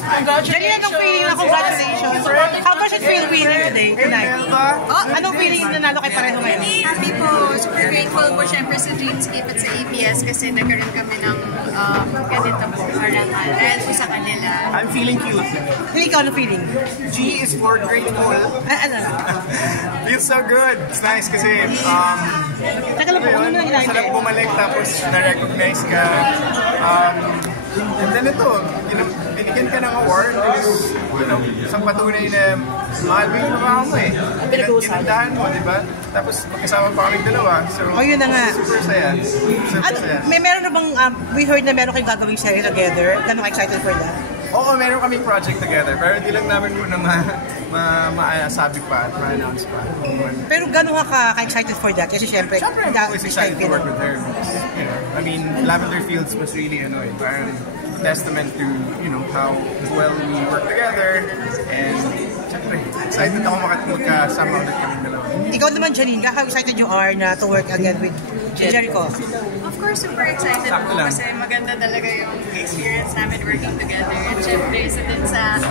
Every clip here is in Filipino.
Congratulations! Anong feeling na congratulations? How does it feel winning today, tonight? Anong feeling na nanalo kay pareho ngayon? Happy po. Super grateful po syempre sa Dreamscape at sa ABS kasi nagkaroon kami ng ganito po parangal dahil po sa kanila. I'm feeling cute. Ikaw, ano feeling? G is for grateful. Ano? Feels so good. It's nice kasi Teka lang po, ano na ginagawa? sarap bumalik tapos na-recognize ka. And then ito, binigyan ka ng award because, isang patunay na mahal mo yung trabaho mo eh. Ginandahan mo, di ba? Tapos magkasama pa kami dalawa. So, yun na nga. Super saya. Super saya. Meron na bang, we heard na meron kayong gagawing series together. Ganun excited for that? Oo, meron kaming project together. Pero di lang namin muna maasabi pa at ma-announce pa. Pero gano'n ka excited for that? Kasi syempre, I'm always excited to work with her. I mean, Lavender Fields was really parang testament to, how well we work together. And syempre, excited ako magkasama ulit kami dalawa. Ikaw naman, Janine, how excited you are na to work again with Jericho? Of course, super excited po kasi maganda talaga yung experience namin working together. And syempre, isa din sa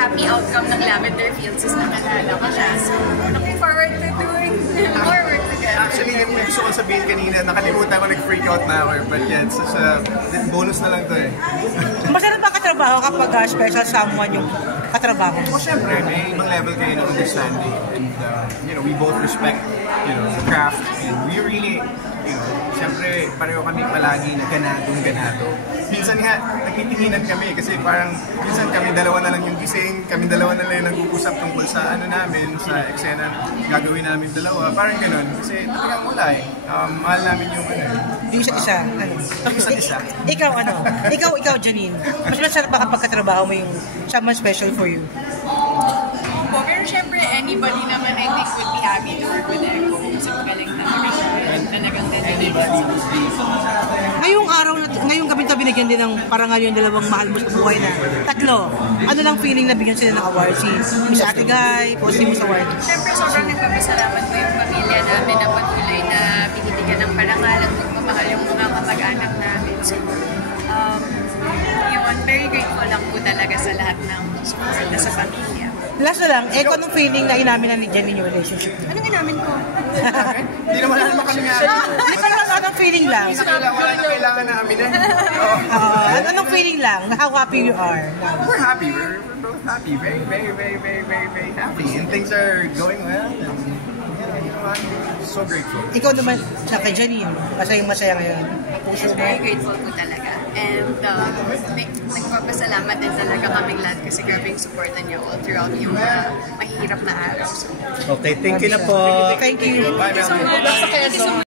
happy outcome ng Lavender Fields is nakalala ko siya. So, looking forward to doing more work together. Actually, yung gusto ko sabihin kanina, nakalimutan ko nag-freak out na ako. But yeah, it's such a bonus na lang to eh. Masarap ba katrabaho kapag special someone yung katrabaho? O syempre, may ibang level kayo ng understanding. And we both respect, the craft. And we really, syempre, pareho kami palagi na ganado. Minsan nga, nagtitinginan kami kasi parang minsan kami dalawa na lang yung gising, kami dalawa na lang yung nag-uusap tungkol sa namin, sa eksena gagawin namin dalawa. Parang ganun. Kasi talagang wala eh. Mahal namin yung Yung isa-isa. Yung isa-isa. Ikaw, Ikaw, Janine. Mas masarap ba kapag katrabaho mo yung someone special for you? Opo, pero syempre, anybody naman I think would be happy to work with Echo. Kasi magaling talaga siya. Talagang dedicated. Ngayong gabi binigyan din ng parangal yung dalawang mahal mo sa buhay na tatlo. Ano lang feeling na bigyan sila ng award? Si Miss Ate Guy, o si Miss Award? Syempre, sobrang nagpapasalamat po yung pamilya namin na patuloy na binibigyan ng parangal at pagmamahal yung mga kamag-anak namin. So, very grateful lang po talaga sa lahat ng support na sa pamilya. Last na lang, anong feeling na inamin na ni Janine yung relationship? Anong inamin ko? Hindi naman kami nga. Anong feeling lang? Wala na kailangan na aminin. Anong feeling lang? How happy you are? We're happy. We're both happy. Very, very, very, very, very, very happy. And things are going well. And I'm so grateful. Ikaw naman sa kay Janine, masayang-masaya ngayon. Yes, very grateful po talaga. And nagpapasalamat din talaga kaming lahat kasi grabe yung supportan niyo all throughout yung mahihirap na araw. So, okay, thank you na po. Thank you. Bye, Melvin.